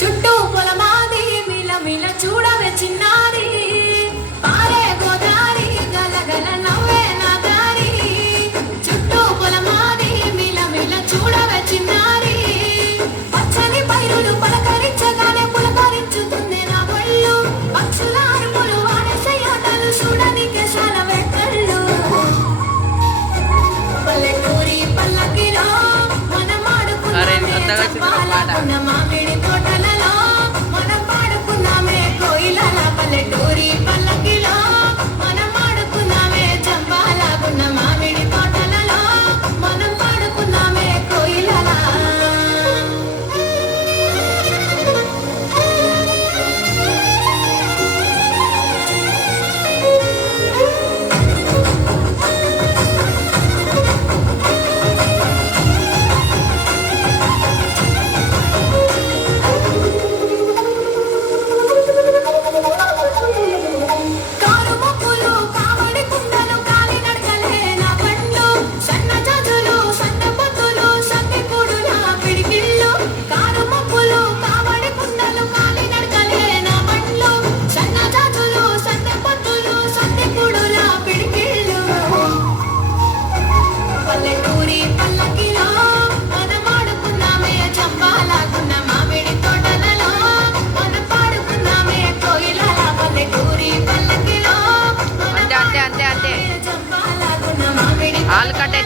చుట్టూ పొలమాది మిల మిల చూడవే చిన్నారి పారే గోదారి గలగల నవ్వే నా దారి చుట్టూ పొలమాది మిల మిల చూడవే చిన్నారి పచ్చని పైరులు పలకరించగానే పులకరించుతుంది నా ఒళ్ళు పక్షుల అరుపులు వాడేసే ఆటలు చూడనికే చాలా వెట్టళ్ళు పల్లెటూరి పల్లకిలో మనం ఆడుకున్నామే చెప్పాలకున్న మామిడి తోటలలో మనం పాడుకున్నామే కోయిలల పల్లెటూరి పల్లకిలో మనం ఆడుకున్నామే చంపాలకున్న మామిడి తోటలలో మనం పాడుకున్నామే కోయిలల ఆలుకట్ట